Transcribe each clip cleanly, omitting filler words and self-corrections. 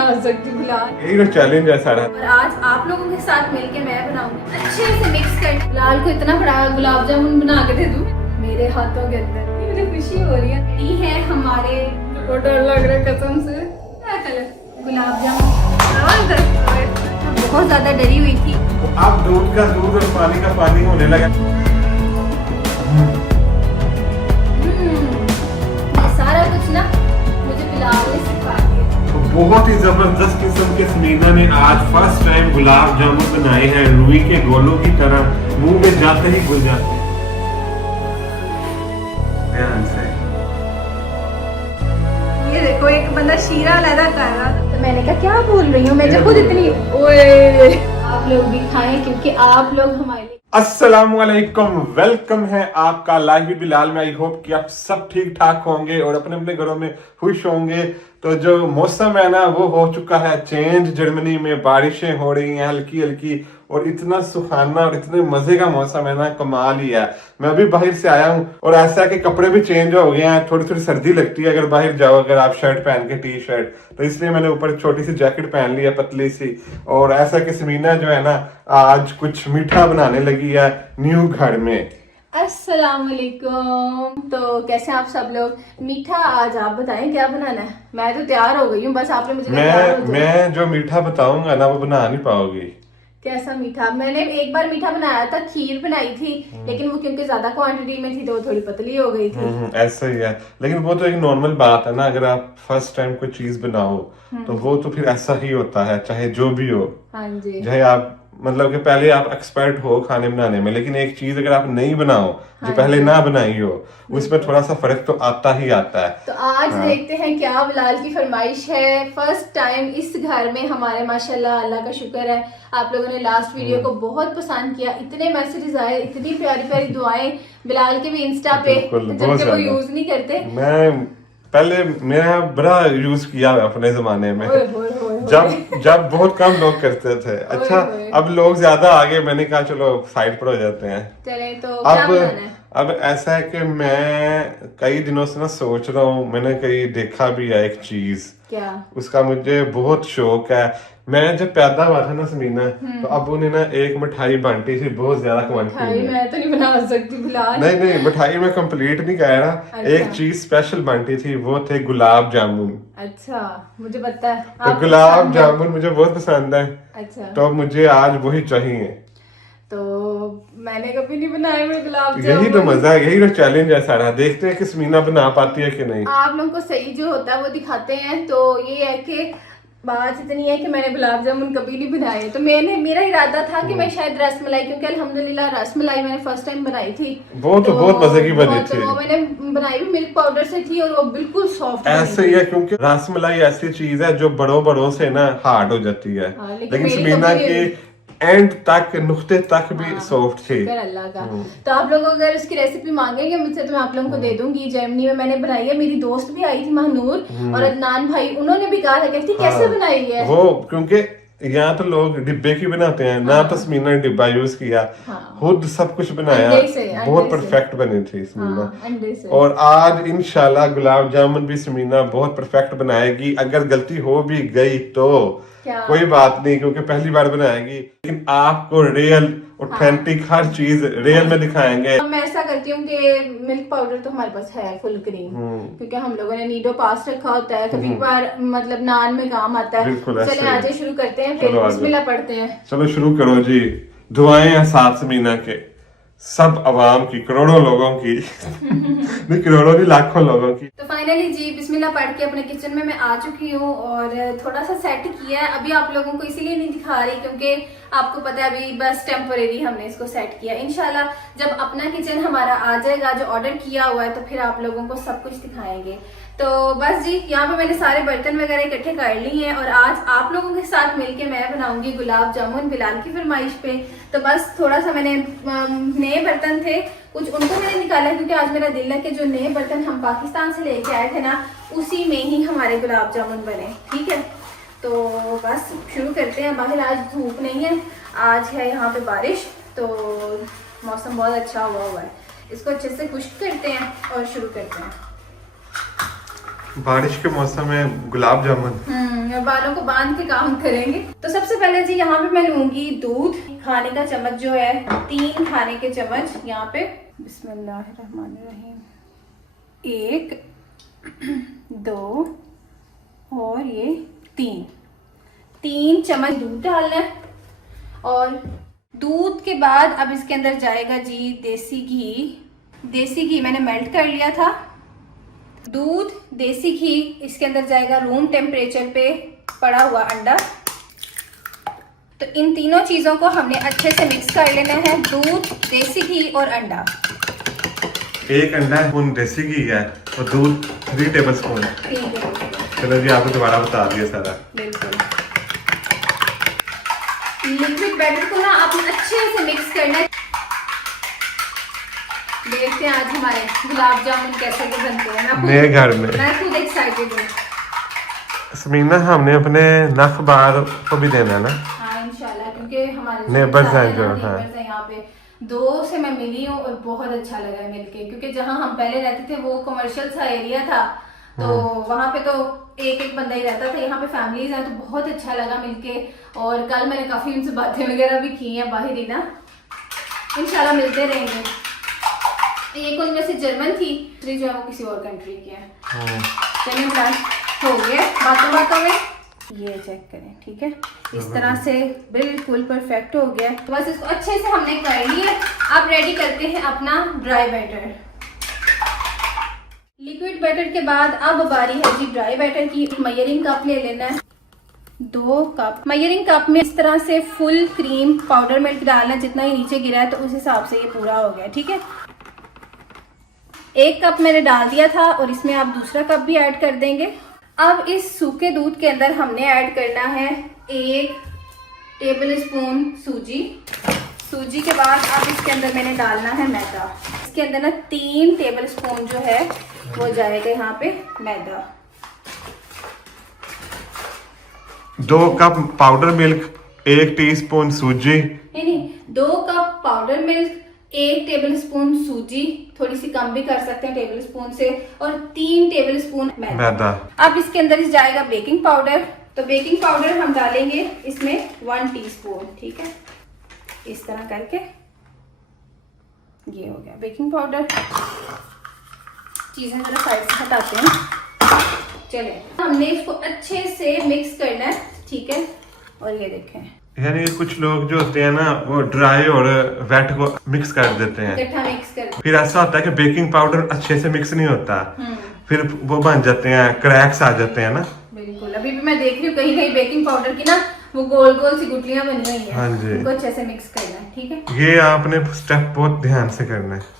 बना सकती बिलाल। यही तो चैलेंज है सारा। और आज आप लोगों के साथ मिलके मैं बनाऊंगी अच्छे से मिक्स कर। बिलाल को इतना बड़ा गुलाब जामुन बना के दे दूं मेरे हाथों के अंदर, मुझे खुशी हो रही है। ये है हमारे, को डर लग रहा है कसम से, गुलाब जामुन बहुत ज्यादा डरी हुई थी। अब दूध का दूध और पानी का पानी होने लगा। सारा कुछ ना मुझे बिलाल ने सिखा दिया। तो बहुत ही जबरदस्त किस्म के समीना ने आज फर्स्ट टाइम गुलाब जामुन बनाए हैं, रुई के गोलों की तरह, मुंह में जाते ही घुल जाते हैं। ध्यान से ये देखो, एक बंदा शीरा अलग कर रहा था तो मैंने कहा क्या बोल रही हूँ मैं, जब खुद इतनी ओए। आप लोग भी खाएं क्योंकि आप लोग हमारे लिए। अस्सलामुअलैकुम, वेलकम है आपका लाइव बिलाल में। आई होप कि आप सब ठीक ठाक होंगे और अपने अपने घरों में खुश होंगे। तो जो मौसम है ना वो हो चुका है चेंज। जर्मनी में बारिशें हो रही हैं हल्की हल्की और इतना सुहाना और इतने मजे का मौसम है ना, कमाल ही है। मैं अभी बाहर से आया हूँ और ऐसा है कि कपड़े भी चेंज हो गए हैं, थोड़ी थोड़ी सर्दी लगती है अगर बाहर जाओ, अगर आप शर्ट पहन के टी शर्ट, तो इसलिए मैंने ऊपर छोटी सी जैकेट पहन ली है पतली सी। और ऐसा कि समीना जो है ना आज कुछ मीठा बनाने लगी है न्यू घर में। अस्सलाम वालेकुम। तो कैसे आप सब लोग? मीठा आज आप बताएं क्या बनाना है। मैं तो तैयार हो गई हूँ, बस आपने मुझे मैं जो मीठा बताऊंगा ना वो बना नहीं पाओगी। कैसा मीठा? मैंने एक बार मीठा बनाया था, खीर बनाई थी, लेकिन वो क्योंकि ज्यादा क्वांटिटी में थी तो वो थोड़ी पतली हो गई थी। ऐसा ही है, लेकिन वो तो एक नॉर्मल बात है ना, अगर आप फर्स्ट टाइम कोई चीज बनाओ तो वो तो फिर ऐसा ही होता है, चाहे जो भी हो। हाँ जी। चाहे आप मतलब कि पहले आप एक्सपर्ट हो खाने बनाने में, लेकिन एक चीज अगर आप नहीं बनाओ जो पहले ना बनाई हो, उसमें थोड़ा सा फर्क तो आता ही आता है। तो आज देखते हैं क्या बिलाल की फरमाइश है। फर्स्ट टाइम इस घर में हमारे, माशाल्लाह अल्लाह का शुक्र है, आप लोगों ने लास्ट वीडियो को बहुत पसंद किया, इतने मैसेजेस आए, इतनी प्यारी प्यारी दुआएं। बिलाल के भी इंस्टा पे, जबकि वो यूज नहीं करते। मैं पहले मेरा बड़ा यूज किया है अपने जमाने में, जब बहुत कम लोग करते थे। अच्छा अब लोग ज्यादा आगे, मैंने कहा चलो साइड पर हो जाते हैं। चले तो क्या बनाना है? अब ऐसा है कि मैं कई दिनों से ना सोच रहा हूँ, मैंने कहीं देखा भी है एक चीज, क्या? उसका मुझे बहुत शौक है। मैं जब पैदा हुआ था ना समीना, तो अब उन्हें ना एक मिठाई बांटी थी बहुत ज्यादा क्वांटिटी में। मैं तो नहीं बना सकती बिलाल। नहीं मिठाई में कंप्लीट नहीं कह रहा। अच्छा। एक चीज स्पेशल बांटी थी, वो थे गुलाब जामुन। अच्छा, मुझे पता है तो गुलाब जामुन मुझे बहुत पसंद है। अच्छा, तो मुझे आज वही चाहिए। तो मैंने कभी नहीं बनाए हुए गुलाब जामुन। यही तो मजा है, यही तो चैलेंज है सारा। देखते हैं कि समीना बना पाती है कि नहीं। आप लोगों को सही जो होता है वो दिखाते हैं। तो ये है कि बात इतनी है कि मैंने गुलाब जामुन कभी नहीं बनाए। तो मेरा इरादा था कि मैं शायद रसमलाई, क्योंकि अल्हम्दुलिल्लाह रसमलाई मैंने फर्स्ट टाइम बनाई थी, वो तो बहुत मजे की बनी थी। वो मैंने बनाई भी मिल्क पाउडर से थी और वो बिल्कुल सॉफ्ट ऐसे ही है, क्योंकि रसमलाई ऐसी चीज है जो बड़ों से ना हार्ड हो जाती है, लेकिन समीना की एंड तक, नुक्ते तक भी सॉफ्ट थी। अल्लाह का। तो आप लोग अगर उसकी रेसिपी मांगेंगे मुझसे तो मैं आप लोगों को दे दूंगी। जर्मनी में मैंने बनाई है, मेरी दोस्त भी आई थी महनूर और अदनान भाई, उन्होंने भी कहा था कहती कैसे बनाई है वो, क्योंकि यहाँ तो लोग डिब्बे की बनाते हैं ना, तो समीना ने डिब्बा यूज किया, खुद सब कुछ बनाया, बहुत परफेक्ट बनी थी समीना। और आज इंशाल्लाह गुलाब जामुन भी समीना बहुत परफेक्ट बनाएगी। अगर गलती हो भी गई तो कोई बात नहीं, क्योंकि पहली बार बनाएगी, लेकिन आपको रियल ऑथेंटिक हर चीज रियल में दिखाएंगे। मैं ऐसा करती हूँ कि मिल्क पाउडर तो हमारे पास है, फुल क्रीम, क्योंकि हम लोगों ने नीडो पास रखा होता है, कभी बार मतलब नान में काम आता है। चले आज शुरू करते हैं, फिर बिस्मिल्लाह पढ़ते हैं। चलो शुरू करो जी। दुआएं हैं साथ समीना के, सब अवाम की, करोड़ों लोगों की नहीं करोड़ों नहीं लाखों लोगों की। तो फाइनली जी बिस्मिल्लाह पढ़ के अपने किचन में मैं आ चुकी हूँ और थोड़ा सा सेट किया है। अभी आप लोगों को इसीलिए नहीं दिखा रही क्योंकि आपको पता है अभी बस टेम्परेरी हमने इसको सेट किया। इंशाल्लाह जब अपना किचन हमारा आ जाएगा, जो ऑर्डर किया हुआ है, तो फिर आप लोगों को सब कुछ दिखाएंगे। तो बस जी यहाँ पे मैंने सारे बर्तन वगैरह इकट्ठे कर लिए हैं और आज आप लोगों के साथ मिलके मैं बनाऊंगी गुलाब जामुन बिलाल की फरमाइश पे। तो बस थोड़ा सा मैंने नए बर्तन थे कुछ, उनको मैंने निकाला क्योंकि आज मेरा दिल है कि जो नए बर्तन हम पाकिस्तान से लेके आए थे ना, उसी में ही हमारे गुलाब जामुन बने। ठीक है, तो बस शुरू करते हैं। बाहर आज धूप नहीं है, आज है यहाँ पे बारिश, तो मौसम बहुत अच्छा हुआ है। इसको अच्छे से खुश्क करते हैं और शुरू करते हैं। बारिश के मौसम में गुलाब जामुन बालों को बांध के काम करेंगे। तो सबसे पहले जी यहाँ पे मैं लूंगी दूध, खाने का चम्मच जो है 3 खाने के चम्मच यहाँ पे। बिस्मिल्लाहिर्रहमानिर्रहीम। 1 2 और ये 3 चम्मच दूध डालना है। और दूध के बाद अब इसके अंदर जाएगा जी देसी घी। देसी घी मैंने मेल्ट कर लिया था। दूध, देसी घी, इसके अंदर जाएगा रूम टेम्परेचर पे पड़ा हुआ अंडा। तो इन तीनों चीजों को हमने अच्छे से मिक्स कर लेना है, दूध, देसी घी और अंडा। 1 अंडा स्पून देसी घी है और दूध 3 टेबल स्पून। चलो जी आपको दोबारा बता दिया सारा। बिल्कुल। लिक्विड बैटर को ना आपने अच्छे से मिक्स करना है। देखते हैं आज हमारे गुलाब जामुन कैसे के बनते हैं। नए घर में मैं खुद एक्साइटेड हूँ। समीना हमने अपने नख बार को भी देना है ना? हाँ इंशाल्लाह, क्योंकि हमारे नेबर्स हैं जो नेबर्स हैं यहाँ पे। 2 से मैं मिली हूँ और बहुत अच्छा लगा है मिलके, क्योंकि जहाँ हम पहले रहते थे वो कमर्शियल सा एरिया था, तो वहाँ पे तो एक बंदा ही रहता था। यहाँ पे फैमिलीज हैं, तो बहुत अच्छा लगा मिलके। और कल मैंने काफी उनसे बातें वगैरह भी की हैं बाहर ही ना। इंशाल्लाह मिलते रहेंगे। एक उनमें से जर्मन थी, दूसरी जो है वो किसी और कंट्री की है। चलिए प्लान हो गया बातों में। ये चेक करें, ठीक है, इस तरह से बिल्कुल परफेक्ट हो गया। तो बस इसको अच्छे से हमने कर लिया। अब रेडी करते हैं अपना ड्राई बैटर। लिक्विड बैटर के बाद अब बारी है जी ड्राई बैटर की। मेजरिंग कप ले लेना है, 2 कप। मेजरिंग कप में इस तरह से फुल क्रीम पाउडर मिल्क डालना, जितना ही नीचे गिरा है तो उस हिसाब से ये पूरा हो गया, ठीक है। 1 कप मैंने डाल दिया था और इसमें आप दूसरा कप भी ऐड कर देंगे। अब इस सूखे दूध के अंदर हमने ऐड करना है 1 टेबल स्पून सूजी। सूजी के बाद अब इसके अंदर मैंने डालना है मैदा। इसके अंदर ना 3 टेबल स्पून जो है वो जाएगा यहाँ पे मैदा। 2 कप पाउडर मिल्क, 1 टीस्पून सूजी। नहीं, 2 cup powder milk, 1 table spoon सूजी, थोड़ी सी कम भी कर सकते हैं टेबल स्पून से, और 3 टेबल स्पून मैदा। अब इसके अंदर जाएगा बेकिंग पाउडर। तो बेकिंग पाउडर हम डालेंगे इसमें 1 टीस्पून, ठीक है, इस तरह करके। ये हो गया बेकिंग पाउडर। चीजें जरा साइड से हटाते हैं। चलिए, हमने इसको अच्छे से मिक्स करना है, ठीक है। और ये देखें, यानी कुछ लोग जो होते हैं ना वो ड्राई और वेट को मिक्स कर देते हैं, इकट्ठा मिक्स कर। फिर ऐसा होता है कि बेकिंग पाउडर अच्छे से मिक्स नहीं होता, फिर वो बन जाते हैं, क्रैक्स आ जाते हैं ना। बिल्कुल, अभी भी मैं देख रही हूँ कहीं कहीं बेकिंग पाउडर की ना वो गोल गोल सी गुटलियां बनी हुई हैं। हाँ जी, उनको अच्छे से मिक्स करना है, ठीक है। ये आपने स्टेप बहुत ध्यान से करना है।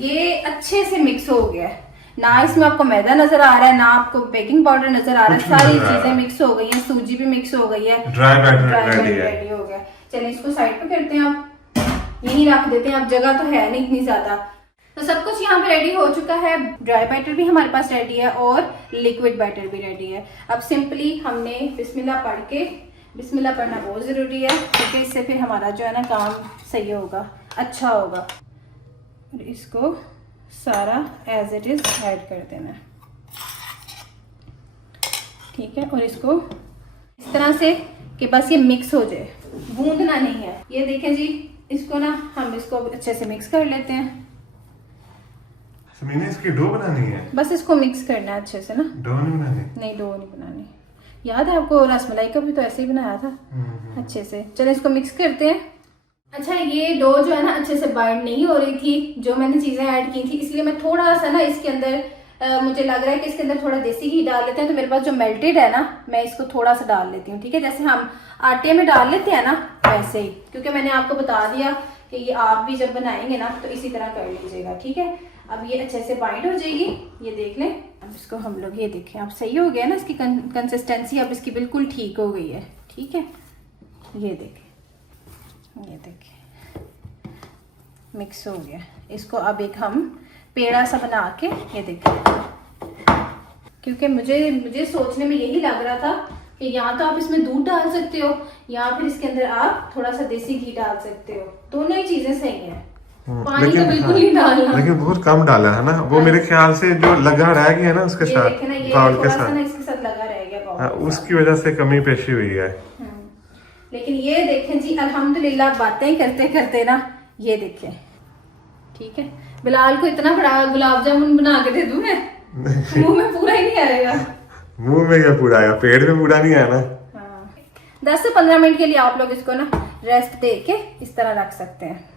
ये अच्छे से मिक्स हो गया है, ना इसमें आपको मैदा नजर आ रहा है, ना आपको बेकिंग पाउडर नजर आ रहा है। सारी चीजें मिक्स हो गई हैं, सूजी भी मिक्स हो गई है, ड्राई बैटर रेडी हो गया। चलिए इसको साइड पे करते हैं, आप यहीं रख देते हैं। अब जगह तो है नहीं इतनी ज्यादा। तो सब कुछ यहाँ पे रेडी हो चुका है। ड्राई बैटर भी हमारे पास रेडी है और लिक्विड बैटर भी रेडी है। अब सिंपली हमने बिस्मिल्लाह पढ़ के, बिस्मिल्लाह पढ़ना बहुत जरूरी है, क्योंकि इससे फिर हमारा जो है ना काम सही होगा, अच्छा होगा। और इसको सारा एज इट इज ऐड कर देना, ठीक है। और इसको इस तरह से कि बस ये मिक्स हो जाए, गूंदना नहीं है। ये देखें जी, इसको ना हम इसको अच्छे से मिक्स कर लेते हैं। समीना इसकी डो बनानी है, बस इसको मिक्स करना है अच्छे से ना। डो नहीं बनानी? नहीं, डो नहीं बनानी। याद है आपको रसमलाई का भी तो ऐसे ही बनाया था अच्छे से। चलो इसको मिक्स करते हैं। अच्छा, ये डो जो है ना अच्छे से बाइंड नहीं हो रही थी, जो मैंने चीजें ऐड की थी, इसलिए मैं थोड़ा सा ना इसके अंदर मुझे लग रहा है कि इसके अंदर थोड़ा देसी घी डाल लेते हैं। तो मेरे पास जो मेल्टेड है ना, मैं इसको थोड़ा सा डाल लेती हूँ, ठीक है। जैसे हम आटे में डाल लेते हैं ना वैसे ही, क्योंकि मैंने आपको बता दिया कि ये आप भी जब बनाएंगे ना तो इसी तरह कर लीजिएगा, ठीक है। अब ये अच्छे से बाइंड हो जाएगी, ये देख लें। अब इसको हम लोग, ये देखें अब सही हो गया ना, इसकी कंसिस्टेंसी अब इसकी बिल्कुल ठीक हो गई है, ठीक है। ये देखें, ये देखें, मिक्स हो गया। इसको अब एक हम पेड़ा सा बना के, ये देखें, क्योंकि मुझे सोचने में यही लग रहा था कि यहाँ तो आप इसमें दूध डाल सकते हो, या फिर इसके अंदर आप थोड़ा सा देसी घी डाल सकते हो, दोनों ही चीजें सही हैं। पानी तो बिल्कुल नहीं डालना। लेकिन बहुत कम डाला है ना, वो मेरे ख्याल से जो लगा रह गया ना उसके ये साथ, देखे ना, ये बाउल के थोड़ा सा साथ ना इसके साथ लगा रह गया बाउल हाँ, के साथ। उसकी वजह से कमी पेशी हुई है। लेकिन ये देखें जी, अल्हम्दुलिल्लाह बातें करते करते ना, ये देखें ठीक है। बिलाल को इतना बड़ा गुलाब जामुन बना के दे दूं मैं, मुंह में पूरा ही नहीं आएगा। मुंह में क्या पूरा आया, पेट में पूरा नहीं आया ना। 10 से 15 मिनट के लिए आप लोग इसको ना रेस्ट दे के इस तरह रख सकते हैं।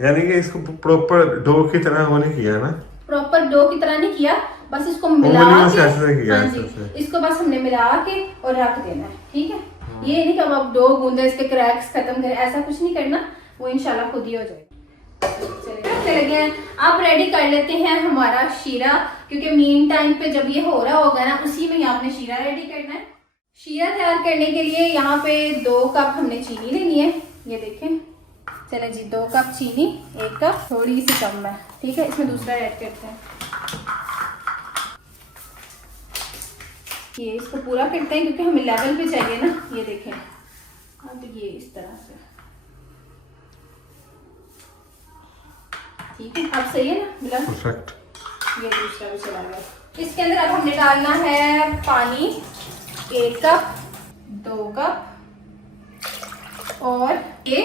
यानी कि इसको प्रॉपर डो की तरह वो नहीं किया ना, प्रॉपर डो की तरह नहीं किया, बस इसको मिला उंगलियों से के, ऐसे किया, हाँ ऐसे जी, से। इसको बस हमने मिला के और रख देना है, ठीक है। ये नहीं कि अब आप डो गूंदे इसके क्रैक्स खत्म करें, ऐसा कुछ नहीं करना, वो इंशाल्लाह खुद ही हो जाएगा। चले गए हैं, आप रेडी कर लेते हैं हमारा शीरा, क्योंकि मीन टाइम पे जब ये हो रहा होगा ना, उसी में ही आपने शीरा रेडी करना है। शीरा तैयार करने के लिए यहाँ पे 2 कप हमने चीनी लेनी है, ये देखें। चले जी, 2 कप चीनी, 1 कप थोड़ी सी कम है, ठीक है। इसमें दूसरा ऐड करते हैं, ये इसको पूरा करते हैं क्योंकि हमें लेवल पे चाहिए ना, ये देखें। अब ये इस तरह से ठीक है, अब सही है ना बिलाल? परफेक्ट। ये दूसरा भी चला गया। इसके अंदर अब हमने डालना है पानी, 1 कप, 2 कप और ये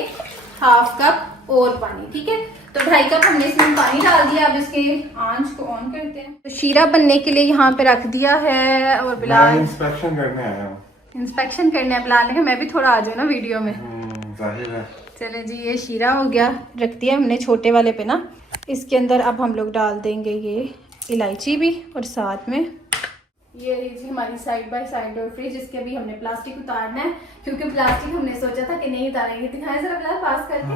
1/2 कप और पानी, ठीक है। तो 2.5 कप हमने इसमें पानी डाल दिया। अब इसके आंच को ऑन करते हैं। तो शीरा बनने के लिए यहाँ पे रख दिया है, और बिलाल इंस्पेक्शन करने आया हूँ। इंस्पेक्शन करने है बिलाल ने, मैं भी थोड़ा आ जाऊँ ना वीडियो में। जाहिर है। चले जी, ये शीरा हो गया, रख दिया हमने छोटे वाले पे ना। इसके अंदर अब हम लोग डाल देंगे ये इलायची भी, और साथ में ये जी हमारी side by side door fridge, जिसके अभी हमने प्लास्टिक उतारना है, क्योंकि प्लास्टिक हमने सोचा था कि नहीं उतारेंगे। दिखाएं जरा बिलाल पास करके,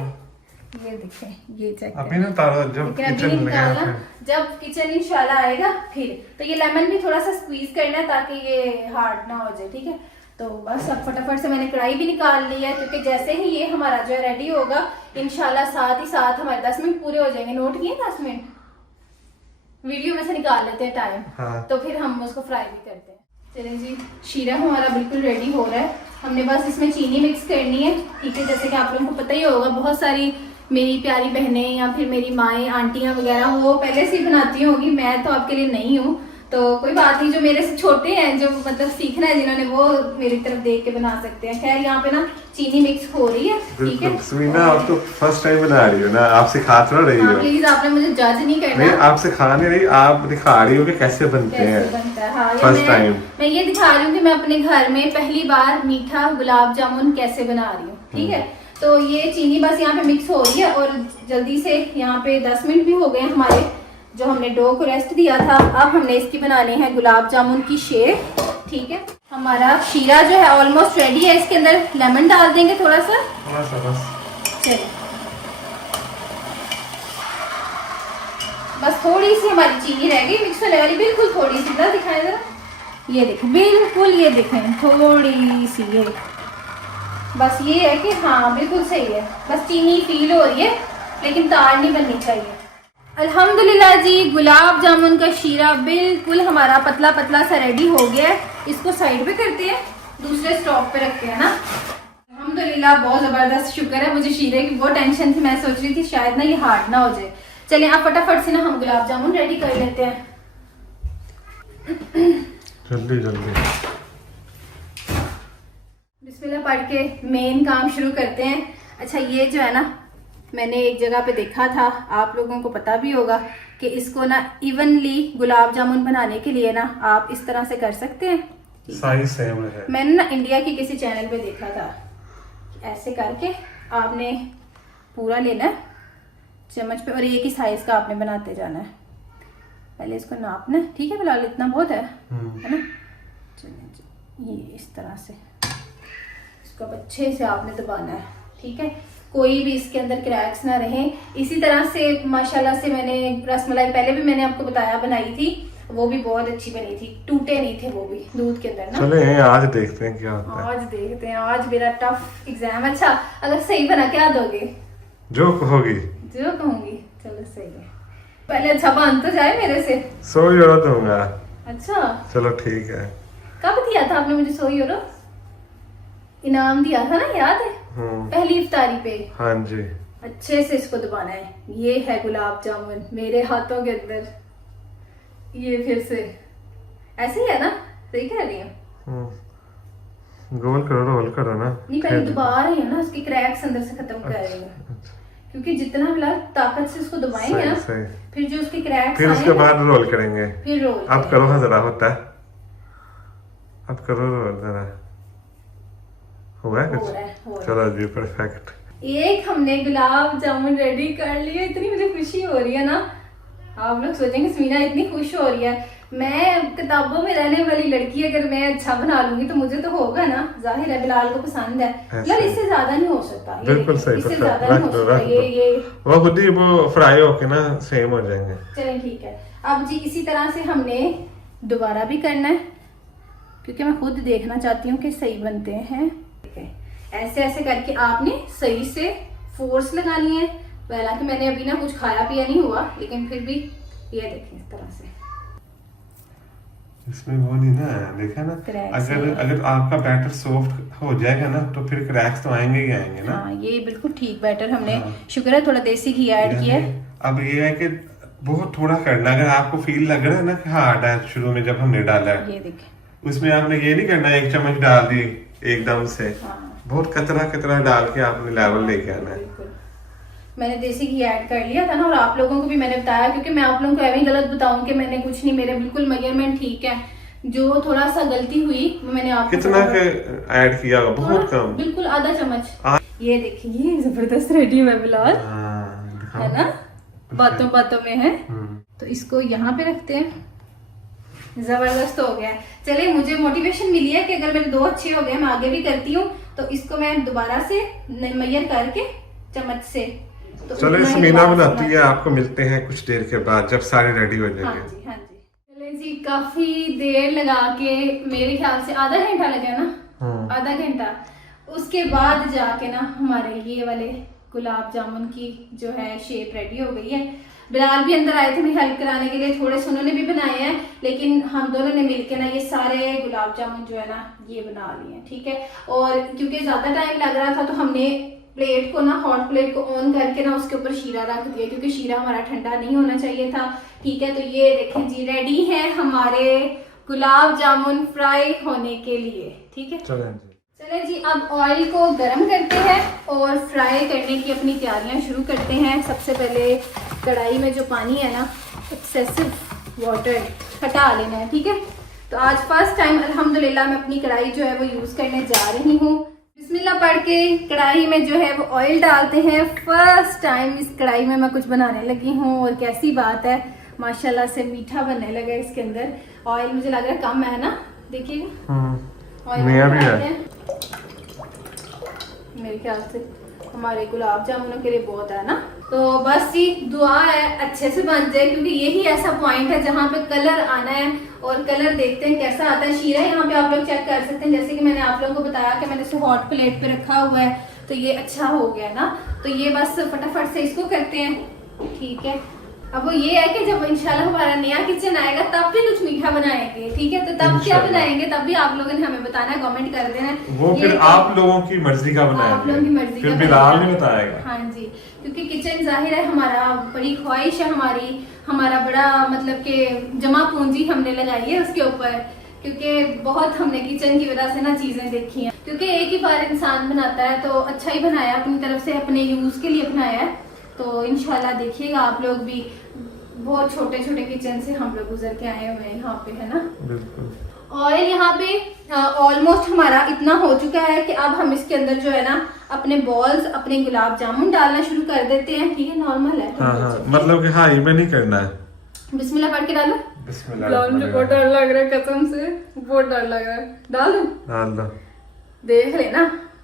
ये देखें, ये चेक अभी ना उतारो, जब किचन लगाया जब किचन इंशाल्लाह आएगा फिर। तो ये लेमन भी थोड़ा सा स्क्वीज करना है ताकि ये हार्ड ना हो जाए, ठीक है। तो बस अब फटाफट से मैंने कढ़ाई भी निकाल ली है, क्योंकि जैसे ही ये हमारा जो है रेडी होगा, इंशाल्लाह साथ ही साथ हमारे 10 मिनट पूरे हो जाएंगे। नोट किए 10 मिनट वीडियो में से निकाल लेते हैं टाइम, हाँ। तो फिर हम उसको फ्राई भी करते हैं। चलिए जी, शीरा हमारा बिल्कुल रेडी हो रहा है। हमने बस इसमें चीनी मिक्स करनी है, ठीक है। जैसे कि आप लोगों को पता ही होगा, बहुत सारी मेरी प्यारी बहनें या फिर मेरी माएँ, आंटियाँ वगैरह, वो पहले से ही बनाती होंगी। मैं तो आपके लिए नहीं हूँ, तो कोई बात नहीं। जो मेरे से छोटे हैं, जो मतलब सीखना है जिन्होंने, वो मेरी तरफ देख के बना सकते हैं। खैर, यहाँ पे ना चीनी मिक्स हो रही है, ठीक है। समीना, आप तो फर्स्ट टाइम बना रही हो ना, आप सिखा तो रही हो। प्लीज आपने मुझे जज नहीं करना। नहीं, आप सिखा नहीं रही, आप दिखा रही हो कि कैसे बनते हैं। हाँ, फर्स्ट टाइम मैं ये दिखा रही हूँ कि मैं अपने घर में पहली बार मीठा गुलाब जामुन कैसे बना रही हूँ, ठीक है। तो ये चीनी बस यहाँ पे मिक्स हो रही है, और जल्दी से यहाँ पे 10 मिनट भी हो गए हमारे, जो हमने डो को रेस्ट दिया था। अब हमने इसकी बनानी है गुलाब जामुन की शेप, ठीक है। हमारा शीरा जो है ऑलमोस्ट रेडी है। इसके अंदर लेमन डाल देंगे थोड़ा सा बस। चलिए, बस थोड़ी सी हमारी चीनी रह गई मिक्स होने वाली, बिल्कुल थोड़ी सी। ना दिखाएं जरा, ये देखें, बिल्कुल ये देखें, थोड़ी सी ये, बस ये है कि हाँ बिल्कुल सही है। बस चीनी फील हो रही है, लेकिन तार नहीं बननी चाहिए। अल्हम्दुलिल्लाह जी, गुलाब जामुन का शीरा बिल्कुल हमारा पतला पतला सा रेडी हो गया है। इसको साइड पे करते हैं, दूसरे स्टॉप पे रखते हैं ना। अल्हम्दुलिल्लाह, बहुत जबरदस्त, शुक्र है। मुझे शीरे की बहुत टेंशन थी, मैं सोच रही थी शायद ना ये हार्ड ना हो जाए। चलिए आप फटाफट से ना हम गुलाब जामुन रेडी कर लेते हैं। जल्दी जल्दी बिस्मिल्लाह पढ़ के मेन काम शुरू करते हैं। अच्छा, ये जो है ना, मैंने एक जगह पे देखा था, आप लोगों को पता भी होगा, कि इसको ना इवनली गुलाब जामुन बनाने के लिए ना आप इस तरह से कर सकते हैं। साइज सेम है। मैंने ना इंडिया के किसी चैनल पे देखा था, ऐसे करके आपने पूरा लेना है चम्मच पे, और एक ही साइज का आपने बनाते जाना है। पहले इसको नापना है, ठीक है बिलाल, इतना बहुत है ना। चलिए, ये इस तरह से इसको अच्छे से आपने दबाना है, ठीक है। कोई भी इसके अंदर क्रैक्स ना रहे। इसी तरह से माशाल्लाह से मैंने रसमलाई पहले भी मैंने आपको बताया बनाई थी, वो भी बहुत अच्छी बनी थी, टूटे नहीं थे वो भी दूध के अंदर ना। चले आज देखते हैं क्या होता है। आज देखते हैं, आज मेरा टफ एग्जाम। अच्छा, अगर सही बना क्या दोगे? जो कहोगी। जो कहूंगी, चलो सही है। पहले अच्छा बन तो जाए मेरे से। 100 यूरो दूंगा। अच्छा, चलो ठीक है। कब दिया था आपने मुझे 100 यूरो इनाम दिया था ना, याद है? पहली इफ्तारी पे। हाँ जी। अच्छे से इसको दबाना है। ये है गुलाब जामुन मेरे हाथों के अंदर। ये फिर से ऐसे ही है ना, सही कह रही हूँ? गोल करो, रोल करो ना। नहीं, पहले दबा रही हूँ ना, उसके क्रैक्स अंदर से खत्म कर रही हूँ, क्योंकि जितना बिलाल ताकत से इसको दबाएंगे ना, फिर जो उसके क्रैक्स फिर उसके बाद रोल करेंगे। फिर रोल अब करो हाँ, जरा होता है, अब करो रोल जरा। हुआ है कुछ? चलो जी, परफेक्ट। एक हमने गुलाब जामुन रेडी कर लिया। इतनी मुझे खुशी हो रही है ना, आप लोग सोचेंगे समीना इतनी खुश हो रही है। मैं किताबों में रहने वाली लड़की, अगर मैं अच्छा बना लूंगी तो मुझे तो होगा ना, जाहिर है बिलाल को पसंद है। यार इससे ज्यादा नहीं हो सकता, बिल्कुल सही, इससे ज्यादा नहीं हो सकता। ये वो खुद ही वो फ्राई होके ना सेम हो जाएंगे। चलें ठीक है। अब जी इसी तरह से हमने दोबारा भी करना है, क्योंकि मैं खुद देखना चाहती हूँ कि सही बनते हैं। ऐसे ऐसे करके आपने सही से फोर्स लगानी है। हालांकि मैंने अभी ना कुछ खाया पिया नहीं हुआ, लेकिन फिर भी ये देखें इस तरह से। इसमें वो नहीं ना, देखा ना, अगर आपका बैटर सॉफ्ट हो जाएगा ना तो फिर क्रैक्स तो आएंगे ही आएंगे ना। हाँ, ये बिल्कुल ठीक बैटर हमने, शुक्र है थोड़ा देसी घी ऐड किया है। अब ये है कि बहुत थोड़ा करना, अगर आपको फील लग रहा है ना कि हार्ड है शुरू में जब हमने डाला है, ये देखें, उसमें आपने ये नहीं करना 1 चम्मच डाल दी एकदम से। बहुत कतरा कतरा डाल के आपने लेवल लेके आना है। मैंने देसी घी ऐड कर लिया था ना, और आप लोगों को भी मैंने बताया, क्योंकि मैं आप लोगों को ऐਵੇਂ गलत बताऊं कि मैंने कुछ नहीं, मेरे बिल्कुल मेजरमेंट ठीक है। जो थोड़ा सा गलती हुई मैंने आपको कितना ऐड किया होगा? बहुत कम, बिल्कुल आधा चम्मच। ये देखिए, ये जबरदस्त रेडी है बिलाल, है ना, बातों बातों में है। तो इसको यहाँ पे रखते हैं। जबरदस्त हो गया। चले, मुझे मोटिवेशन मिली है कि अगर मेरे 2 अच्छे हो गए, मैं आगे भी करती हूँ। तो इसको मैं दोबारा से मैयर करके चम्मच से, तो चलो समीना बनाती है, आपको मिलते हैं कुछ देर के बाद जब सारे रेडी हो जाएंगे। हाँ जी, हाँ जी। चले जी, काफी देर लगा के, मेरे ख्याल से आधा घंटा लगा ना, आधा घंटा, उसके बाद जाके ना हमारे ये वाले गुलाब जामुन की जो है शेप रेडी हो गई है। बिलाल भी अंदर आए थे मेरी हेल्प कराने के लिए, थोड़े से उन्होंने भी बनाए हैं, लेकिन हम दोनों ने मिलकर ना ये सारे गुलाब जामुन जो है ना ये बना लिए हैं। ठीक है, और क्योंकि ज्यादा टाइम लग रहा था तो हमने प्लेट को ना, हॉट प्लेट को ऑन करके ना उसके ऊपर शीरा रख दिया, क्योंकि शीरा हमारा ठंडा नहीं होना चाहिए था। ठीक है, तो ये देखें जी, रेडी है हमारे गुलाब जामुन फ्राई होने के लिए। ठीक है, चले जी, अब ऑयल को गर्म करते हैं और फ्राई करने की अपनी तैयारियां शुरू करते हैं। सबसे पहले कढ़ाई में जो पानी है ना, एक्सेसिव वाटर हटा लेना है। ठीक है, तो आज फर्स्ट टाइम अल्हम्दुलिल्लाह मैं अपनी कढ़ाई जो है वो यूज करने जा रही हूँ। बिस्मिल्लाह पढ़ के कढ़ाई में जो है वो ऑयल डालते हैं। फर्स्ट टाइम इस कढ़ाई में मैं कुछ बनाने लगी हूँ, और कैसी बात है, माशाल्लाह से मीठा बनने लगा है इसके अंदर। ऑयल मुझे लग रहा है कम है ना, देखिएगा ऑयल मेरे ख्याल से हमारे गुलाब जामुनों के लिए बहुत है ना। तो बस जी दुआ है अच्छे से बन जाए, क्योंकि यही ऐसा पॉइंट है जहाँ पे कलर आना है, और कलर देखते हैं कैसा आता है। शीरा यहाँ पे आप लोग चेक कर सकते हैं, जैसे कि मैंने आप लोगों को बताया कि मैंने इसे हॉट प्लेट पे रखा हुआ है, तो ये अच्छा हो गया ना। तो ये बस फटाफट से इसको करते हैं। ठीक है, अब वो ये है कि जब इंशाल्लाह हमारा नया किचन आएगा तब भी कुछ मीठा बनाएंगे। ठीक है, तो तब क्या बनाएंगे तब भी आप लोगों ने हमें बताना है, कमेंट कर देना। वो फिर आप लोगों की मर्जी का बनाएंगे, आप लोगों की मर्जी फिर बिलाल नहीं बताएगा। हाँ जी, क्योंकि किचन जाहिर है हमारा बड़ी ख्वाहिश है, हमारा बड़ा मतलब कि जमा पूंजी हमने लगाई है उसके ऊपर, क्योंकि बहुत हमने किचन की वजह से ना चीजें देखी हैं। क्योंकि एक ही बार इंसान बनाता है तो अच्छा ही बनाया, अपनी तरफ से अपने यूज के लिए बनाया है। तो इंशाल्लाह देखिएगा आप लोग भी, बहुत छोटे छोटे किचन से हम लोग गुजर के आए हुए हैं यहाँ पे, है ना। बिल्कुल। ऑयल यहाँ पे ऑलमोस्ट हमारा इतना हो चुका है कि अब हम इसके अंदर जो है ना अपने बॉल्स, अपने गुलाब जामुन डालना शुरू कर देते हैं। ठीक है, नॉर्मल है। हाँ, मतलब कि हाई में नहीं करना है। बिस्मिल्लाह पढ़ के डालो। बिस्मिल्लाह। मुझे बहुत डर लग रहा है, कसम से बहुत डर लग रहा है। डाल दो, देख लेना।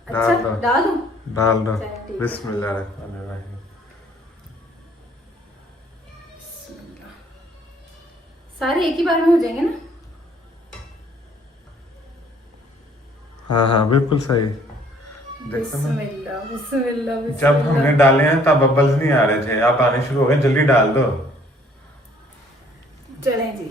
अच्छा, डाल दो। बिस्मिल्लाह। सारे एक ही बार में हो जाएंगे ना। हाँ, बिल्कुल सही। बिस्मिल्लाह, बिस्मिल्लाह, बिस्मिल्लाह। जब हमने डाले हैं तब बबल्स नहीं आ रहे थे, अब आने शुरू हो गए, जल्दी डाल दो। चलें जी,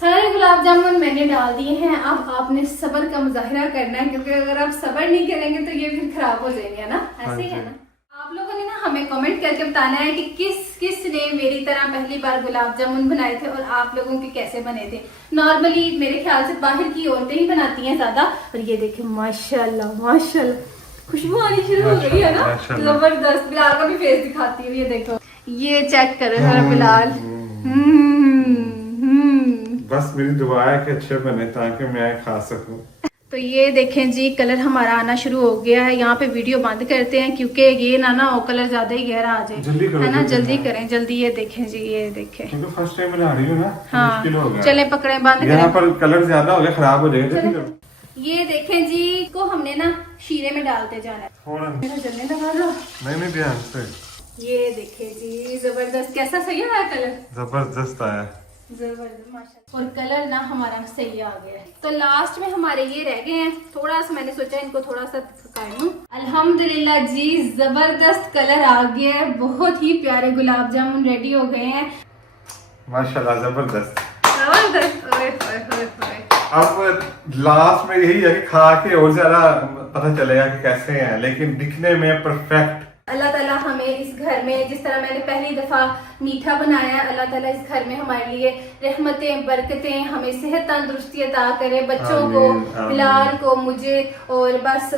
सारे गुलाब जामुन मैंने डाल दिए हैं। अब आपने सब्र का मुजाहिरा करना है, क्योंकि अगर आप सब्र नहीं करेंगे तो ये फिर खराब हो जाएंगे ना, ऐसे ही है ना। आप लोगों हमें कमेंट करके बताना है कि किस ने मेरी तरह पहली बार गुलाब जामुन बनाए थे और आप लोगों के कैसे बने थे। नॉर्मली मेरे ख्याल से बाहर की औरतें ही बनाती हैं ज्यादा। और ये देखें माशाल्लाह माशाल्लाह खुशबू आनी शुरू हो गई है ना, जबरदस्त। बिलाल का भी फेस दिखाती हूँ, ये देखो, ये चेक करो जरा बिलाल। बस मेरी दुआ है कि अच्छे बने ताकि मैं खा सकूं। तो ये देखें जी कलर हमारा आना शुरू हो गया है। यहाँ पे वीडियो बंद करते हैं क्योंकि ये ना वो कलर ज्यादा ही गहरा आ जाए, जल्दी करो, है ना, जल्दी जल्दी करें जल्दी। ये देखें जी, ये देखें, क्योंकि फर्स्ट टाइम बना रही हूँ ना, मुश्किल हो हाँ गया। चले पकड़े बंद यहाँ करें। पर कलर ज्यादा हो गया, खराब हो जाएगा। जल्दी करो। ये देखें जी, को हमने ना शीरे में डालते जाना है। फौरन। मेरा जलने लगा था। नहीं ध्यान से। ये देखें जी जबरदस्त, कैसा सही आया कलर, जबरदस्त आया, जबरदस्त माशाल्लाह। और कलर ना हमारा सही आ गया है। तो लास्ट में हमारे ये रह गए हैं, थोड़ा सा मैंने सोचा इनको थोड़ा सा कर लूं। अल्हम्दुलिल्लाह जी जबरदस्त कलर आ गया है, बहुत ही प्यारे गुलाब जामुन रेडी हो गए हैं माशाल्लाह, जबरदस्त। जबरदस्त। ओए ओए ओए ओए। अब लास्ट में यही है कि खा के और ज्यादा पता चलेगा कि कैसे हैं, लेकिन दिखने में परफेक्ट। अल्लाह ताला हमें इस घर में, जिस तरह मैंने पहली दफा मीठा बनाया, अल्लाह ताला इस घर में हमारे लिए रहमतें बरकतें, हमें सेहत तंदुरुस्ती अता करे, बच्चों को, बिलाल को, मुझे, और बस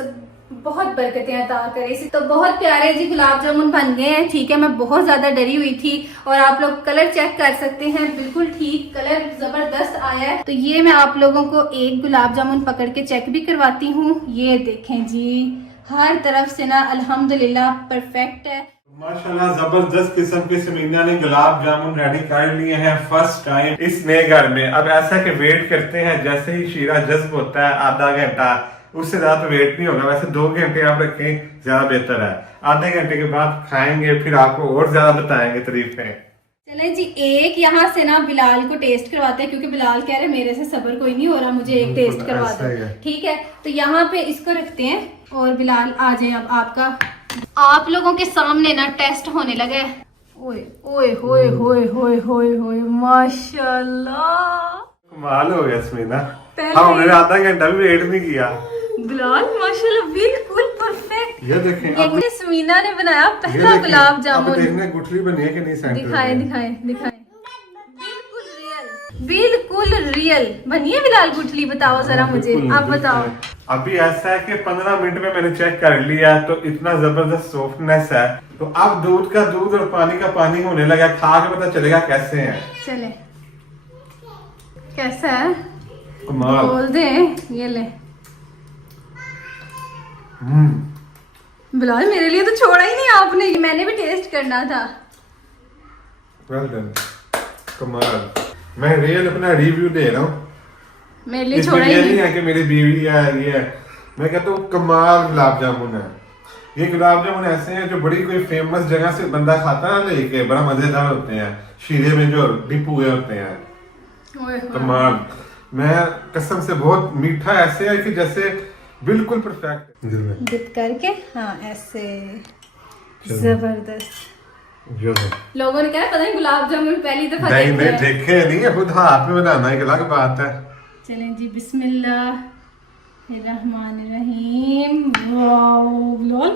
बहुत बरकतें अता करे। इसी तो बहुत प्यारे जी गुलाब जामुन बन गए हैं। ठीक है, मैं बहुत ज्यादा डरी हुई थी और आप लोग कलर चेक कर सकते हैं, बिल्कुल ठीक कलर जबरदस्त आया है। तो ये मैं आप लोगों को एक गुलाब जामुन पकड़ के चेक भी करवाती हूँ। ये देखें जी, हर तरफ से ना अल्हम्दुलिल्लाह परफेक्ट है माशाल्लाह। जबरदस्त किस्म के समीना ने गुलाब जामुन रेडी कर लिए हैं फर्स्ट टाइम इस नए घर में। अब ऐसा कि वेट करते हैं, जैसे ही शीरा जज्ब होता है आधा घंटा, उससे ज्यादा वेट नहीं होगा। वैसे 2 घंटे आप रखें ज्यादा बेहतर है। आधे घंटे के बाद खाएंगे, फिर आपको और ज्यादा बताएंगे तारीफें। चलें जी, एक यहाँ से ना बिलाल को टेस्ट करवाते हैं क्योंकि बिलाल कह रहे मेरे से सब्र कोई नहीं हो रहा, मुझे एक टेस्ट करवा दो। ठीक है, तो यहाँ पे इसको रखते हैं और बिलाल आ जाए। अब आपका आप लोगों के सामने ना टेस्ट होने लगा है। ओए ओए होए होए होए होए होए माशाल्लाह, कमाल हो गया समीना। पहले हमने आधा घंटा भी वेट नहीं किया। बिलाल माशाल्लाह बिल्कुल परफेक्ट। ये देखें, ये समीना ने बनाया पहला गुलाब जामुन। देखने गुठली बनी है कि नहीं, सेंटर दिखाएं दिखाएं दिखाएं, बिल्कुल रियल, बिल्कुल रियल बनी है बिलाल गुठली। बताओ जरा मुझे, आप बताओ। अभी ऐसा है कि 15 मिनट में मैंने चेक कर लिया तो इतना जबरदस्त सॉफ्टनेस है। तो अब दूध का दूध और पानी का पानी होने लगा, खा के पता चलेगा कैसे है। चले कैसा है कमाल। बोल दे, ये ले बिलाल, मेरे लिए तो छोड़ा ही नहीं आपने, मैंने भी टेस्ट करना था। वेल डन, कमाल। मैं रियल अपना रिव्यू दे रहा हूँ, मेरे लिए छोड़ा ही नहीं है कि मेरी बीवी है ये है। मैं कहता हूँ कमाल गुलाब जामुन है। ये गुलाब जामुन ऐसे हैं जो बड़ी कोई फेमस जगह से बंदा खाता है ना लेके, बड़ा मजेदार होते हैं, शीरे में जो डिप हुए होते हैं। कमाल। मैं कसम से, बहुत मीठा ऐसे है कि जैसे बिल्कुल परफेक्ट डिप करके, हाँ ऐसे जबरदस्त। लोगों ने कहा पता नहीं गुलाब जामुन पहली दफा नहीं देखे नहीं है, खुद हाथ में बनाना एक अलग बात है। चलें जी, बिस्मिल्लाह रहमान रहीम। वाओ,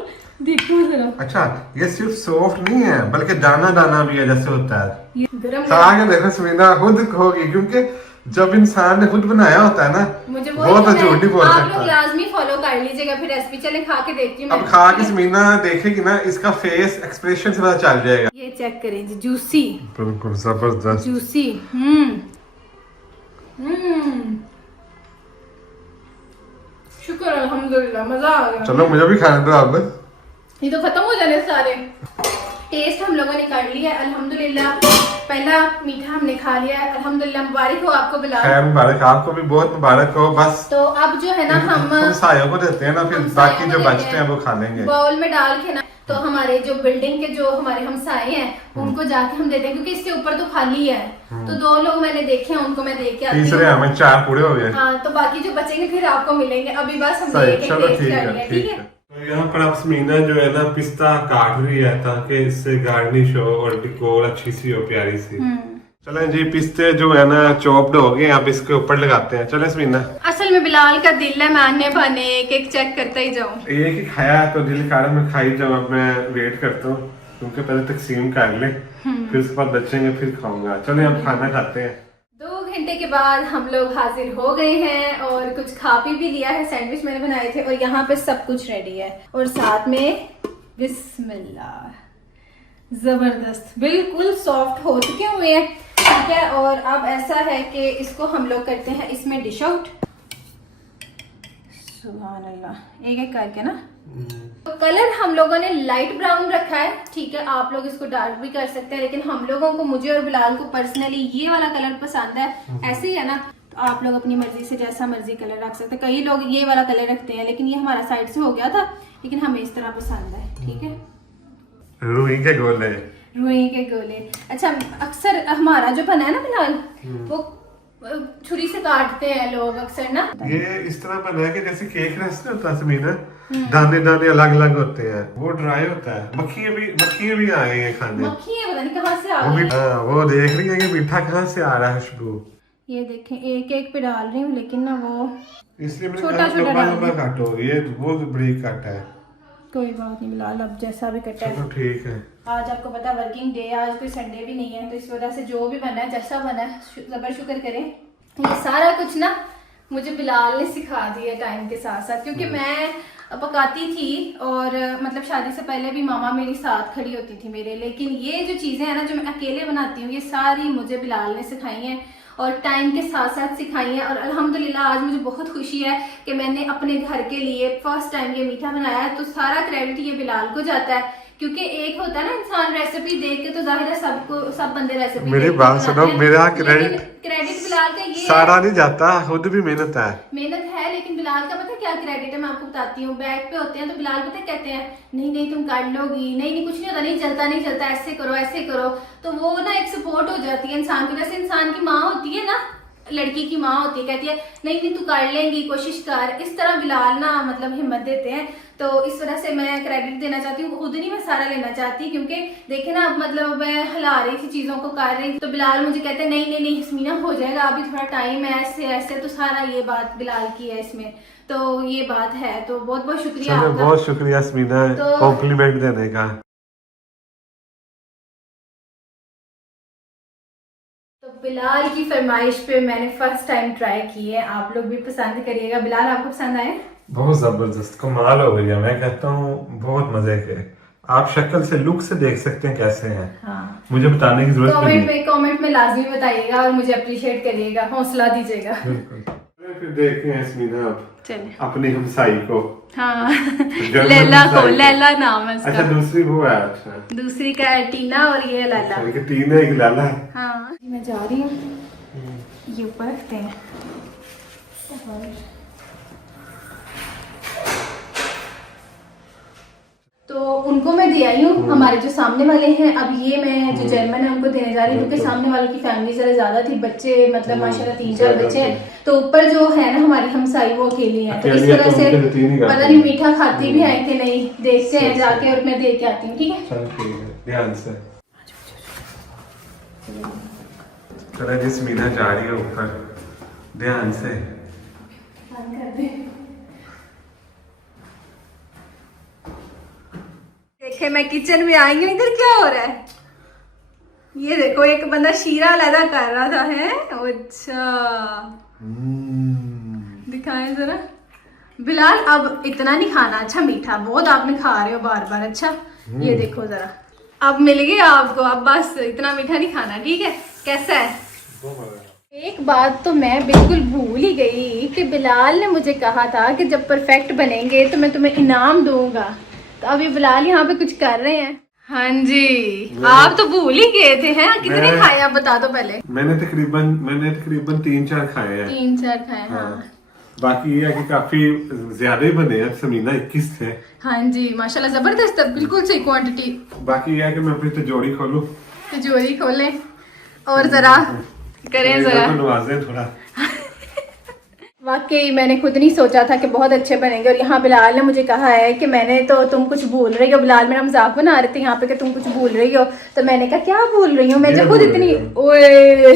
देखो जरा। अच्छा, ये सिर्फ सॉफ्ट नहीं है बल्कि दाना दाना भी है जैसे होता है। ये गरम खा के देखो समीना, खुद होगी, क्योंकि जब इंसान ने खुद बनाया होता है ना, मुझे वो तो झूठ नहीं बोल आप लोग सकता। लाजमी फॉलो कर लीजिएगा फिर रेसिपी। चले खा के देखती हूँ। अब खा के समीना देखेगी ना, इसका फेस एक्सप्रेशन से पता चल जाएगा। ये चेक करें जी, जूसी बिल्कुल जबरदस्त जूसी। शुक्र अल्हम्दुलिल्लाह, मजा आ गया। चलो मुझे भी खाने दो आप। ये तो खत्म हो जाने सारे। टेस्ट हम लोगों ने कर लिया अल्हम्दुलिल्लाह। पहला मीठा हमने खा लिया है अल्हम्दुलिल्लाह। मुबारक हो आपको बिलाल। खैर मुबारक, आपको भी बहुत मुबारक हो। बस तो अब जो है ना हम सायों को देते हैं ना, फिर बाकी जो बचते हैं वो खा लेंगे बाउल में डाल के ना। तो हमारे जो बिल्डिंग के जो हमारे हमसाए हैं उनको जाके हम देते हैं, क्योंकि इसके ऊपर तो खाली है। तो 2 लोग मैंने देखे हैं, उनको मैं देख के आती हूँ। तीसरे हमें 4 पूरे हो गए। हाँ, तो बाकी जो बचेंगे फिर आपको मिलेंगे। अभी बस हम सही, एक चलो टेस्ट ठीक कर है, लिया, ठीक है। तो यहाँ पर अब समीना जो है ना पिस्ता काट रही है ताकि इससे गार्निश हो और डिकोर अच्छी सी हो, प्यारी सी। चलें जी, पिस्ते जो है ना चॉप्ड हो गए, अब इसके ऊपर लगाते हैं। चलें समीना। असल में बिलाल का दिल है, मैं आने बने एक एक चेक करता ही जाऊं। एक ही खाया तो दिल कारण में खाई जाऊं। अब मैं वेट करता हूँ। क्योंकि पहले तकसीम कर ले, फिर उसके बाद बचेंगे फिर खाऊंगा। चलो हम खाना खाते हैं। 2 घंटे के बाद हम लोग हाजिर हो गए हैं और कुछ खा पी भी लिया है। सैंडविच मैंने बनाए थे और यहाँ पे सब कुछ रेडी है और साथ में बिस्मिल्लाह, जबरदस्त, बिल्कुल सॉफ्ट हो चुके हुए हैं, ठीक है। और अब ऐसा है कि इसको हम लोग करते हैं इसमें डिश आउट। सुभान अल्लाह, एक एक करके ना। तो कलर हम लोगों ने लाइट ब्राउन रखा है, ठीक है। आप लोग इसको डार्क भी कर सकते हैं, लेकिन हम लोगों को, मुझे और बिलाल को पर्सनली ये वाला कलर पसंद है। ऐसे ही है ना, तो आप लोग अपनी मर्जी से जैसा मर्जी कलर रख सकते हैं। कई लोग ये वाला कलर रखते हैं, लेकिन ये हमारा साइड से हो गया था, लेकिन हमें इस तरह पसंद है, ठीक है। रूही के गोले, रुई के गोले। अच्छा, अक्सर हमारा जो बना है ना बिलाल, वो छुरी से काटते हैं लोग अक्सर ना। ये इस तरह बना है कि जैसे केक रस नहीं होता समीना, दाने दाने अलग अलग होते हैं, वो ड्राई होता है। मक्खियाँ भी आ गई हैं खाने। मक्खियाँ पता नहीं कहाँ से आ वो गई भी वो देख रही है कि मीठा कहाँ से आ रहा है खुशबू। ये देखें, एक एक पे डाल रही हूँ, लेकिन ना वो इसलिए मैंने छोटा कहा छोटा लंबा डाल लंबा काटो, ये बहुत बरीक काटा है। कोई बात नहीं बिलाल, अब जैसा भी कटा है। चलो ठीक है। आज आपको पता वर्किंग डे है, आज कोई संडे भी नहीं है, तो इस वजह से जो भी बना है, जैसा बना है, जबर शुक्र करें। ये सारा कुछ ना मुझे बिलाल ने सिखा दिया टाइम के साथ साथ, क्योंकि मैं पकाती थी और मतलब शादी से पहले भी मामा मेरी साथ खड़ी होती थी मेरे, लेकिन ये जो चीजें हैं ना जो मैं अकेले बनाती हूँ, ये सारी मुझे बिलाल ने सिखाई हैं और टाइम के साथ साथ सिखाई है। और अल्हम्दुलिल्लाह आज मुझे बहुत खुशी है कि मैंने अपने घर के लिए फर्स्ट टाइम ये मीठा बनाया है, तो सारा क्रेडिट ये बिलाल को जाता है। क्योंकि एक होता है ना, इंसान रेसिपी देख के तो जाहिर है सब बंदे रेसिपी मेरी बात सुनो, मेरा क्रेडिट बिलाल का ये सारा नहीं जाता, खुद भी मेहनत है, लेकिन बिलाल का पता क्या क्रेडिट है, मैं आपको बताती हूँ। बैग पे होते हैं तो बिलाल पता कहते हैं, नहीं तुम कर लोगी, नहीं कुछ नहीं होता, नहीं चलता, ऐसे करो। तो वो ना एक सपोर्ट हो जाती है इंसान की। वैसे इंसान की माँ होती है ना, लड़की की माँ होती है, कहती है नहीं तू कर लेंगी, कोशिश कर। इस तरह बिलाल ना मतलब हिम्मत देते हैं, तो इस वजह से मैं क्रेडिट देना चाहती हूँ, खुद नहीं मैं सारा लेना चाहती, क्योंकि देखे ना अब मतलब मैं हिला रही थी चीजों को, कर रही थी, तो बिलाल मुझे कहते हैं नहीं हस्मीना हो जाएगा, अभी थोड़ा टाइम है, ऐसे। तो सारा ये बात बिलाल की है इसमें, तो ये बात है। तो बहुत बहुत शुक्रिया आपका। बहुत शुक्रिया हस्मीना कॉम्प्लीमेंट देने का। तो बिलाल की फरमाइश पे मैंने फर्स्ट टाइम ट्राई की है, आप लोग भी पसंद करिएगा। बिलाल आपको पसंद आए? बहुत जबरदस्त, कमाल हो गई है। मैं कहता हूँ बहुत मजे के। आप शक्ल से, लुक से देख सकते हैं कैसे हैं। हाँ। मुझे बताने की जरूरत नहीं। कमेंट में लाजमी बताइएगा और मुझे अप्रिशिएट करिएगा, हौसला दीजिएगा। फिर देखते हैं हस्मीना चलिए अपनी हमसाई को। हाँ लैला नाम है उसका। अच्छा दूसरी वो है, अच्छा दूसरी का टीना और ये लैला। टीना एक लैला है। हाँ मैं जा रही हूँ, ये ऊपर रखते हैं। तो उनको मैं दे आई हूँ, हमारे जो सामने वाले हैं। अब ये मैं जो जर्मन है उनको देने जा रही हूँ, क्योंकि सामने वालों की फैमिली जरा ज्यादा थी, बच्चे मतलब माशाल्लाह 3-4 बच्चे हैं। तो ऊपर जो है ना हमारी हमसाई वो अकेली है, तो इस तरह से पता नहीं मीठा खाती भी है कि नहीं, देखते हैं जाके और मैं दे के आती हूँ, ठीक है। ध्यान से चला जिस मीना जा रही है ऊपर, ध्यान से देखे। मैं किचन में आई हूँ, इधर क्या हो रहा है? ये देखो एक बंदा शीरा अलहदा कर रहा था, है अच्छा दिखाएं जरा। बिलाल अब इतना नहीं खाना, अच्छा मीठा बहुत आपने खा रहे हो बार बार। अच्छा ये देखो जरा, अब मिल गया आपको, अब बस इतना मीठा नहीं खाना, ठीक है। कैसा है? एक बात तो मैं बिल्कुल भूल ही गई कि बिलाल ने मुझे कहा था कि जब परफेक्ट बनेंगे तो मैं तुम्हें इनाम दूंगा। तो अभी बिलाल यहाँ पे कुछ कर रहे हैं। हाँ जी, आप तो भूल ही गए थे। हैं कितने खाए आप बता दो पहले। मैंने तकरीबन 3-4 खाए हैं। 3-4 खाए, हाँ। बाकी ये है कि काफी ज्यादा ही बने हैं। समीना 21 थे। हाँ जी माशाल्लाह जबरदस्त, बिल्कुल सही क्वांटिटी। बाकी ये है कि मैं अपनी तिजोरी खोलूं, तिजोरी खोलें और जरा करें जरा नवाजें थोड़ा। वाकई मैंने खुद नहीं सोचा था कि बहुत अच्छे बनेंगे। और यहाँ बिलाल ने मुझे कहा है कि मैंने तो तुम कुछ भूल रही हो। बिलाल मेरा मजाक बना रहे थे यहाँ पे कि तुम कुछ भूल रही हो, तो मैंने कहा क्या भूल रही हूँ मैं, जब खुद इतनी ओए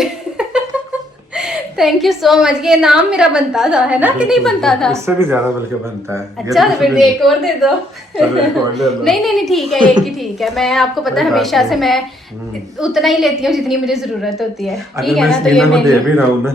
थैंक यू सो मच। ये नाम मेरा बनता था, है ना कि नहीं बनता था? इससे भी ज्यादा बल्कि बनता है। अच्छा, तो फिर एक और दे दो। चलो, एक और ले लो। नहीं नहीं नहीं, ठीक है, एक ही ठीक है। मैं आपको पता है हमेशा से मैं उतना ही लेती हूँ जितनी मुझे जरूरत होती है, अगर ठीक है मैं ना? तो ये समीना को दे मेरी भी रहा हूँ ना,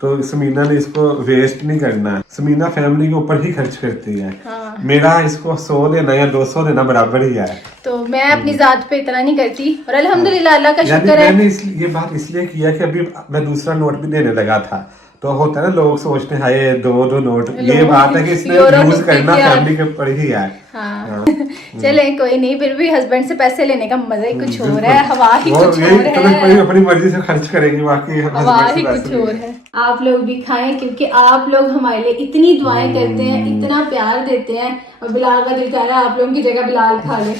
तो समीना ने इसको वेस्ट नहीं करना है। समीना फैमिली के ऊपर ही खर्च करती है। हाँ। मेरा इसको 100 देना या 200 देना बराबर ही है। तो मैं अपनी जात पे इतना नहीं करती, और अल्हम्दुलिल्लाह अल्लाह का यानी शुक्र है। मैंने ये बात इसलिए किया कि अभी मैं दूसरा नोट भी देने लगा था, तो होता है ना, लोग सोचते हैं हाय दो नोट। ये बात है कि इसने यूरो यूज रुपए करना की फैमिली के ऊपर ही है। हाँ। चले कोई नहीं, फिर भी हस्बैंड से पैसे लेने का मजा ही कुछ और है, हवा ही वो कुछ यही और तो मैं है, अपनी मर्जी से खर्च करेगी, बाकी हवा husband से ही पैसे कुछ नहीं। और है। आप लोग भी खाएं, क्योंकि आप लोग हमारे लिए इतनी दुआएं करते हैं, इतना प्यार देते हैं, और बिलाल का दिल कह रहा है आप लोगों की जगह बिलाल खा ले।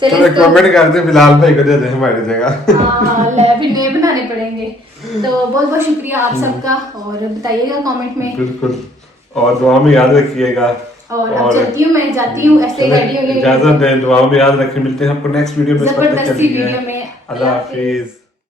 चले चलो कमेंट कर दे बिलाल भाई को दे दे हमारी जगह। हाँ, ले फिर नए बनाने पड़ेंगे। तो बहुत बहुत शुक्रिया आप सबका, और बताइएगा कमेंट में। बिल्कुल, और दुआ में याद रखिएगा। और अब चलती हूँ, मैं जाती हूँ, ऐसे रेडी हो गई। इजाजत दें, दुआ में याद रखें। मिलते हैं आपको नेक्स्ट वीडियो में। जबरदस्ती वीडियो में। अल्लाह हाफिज।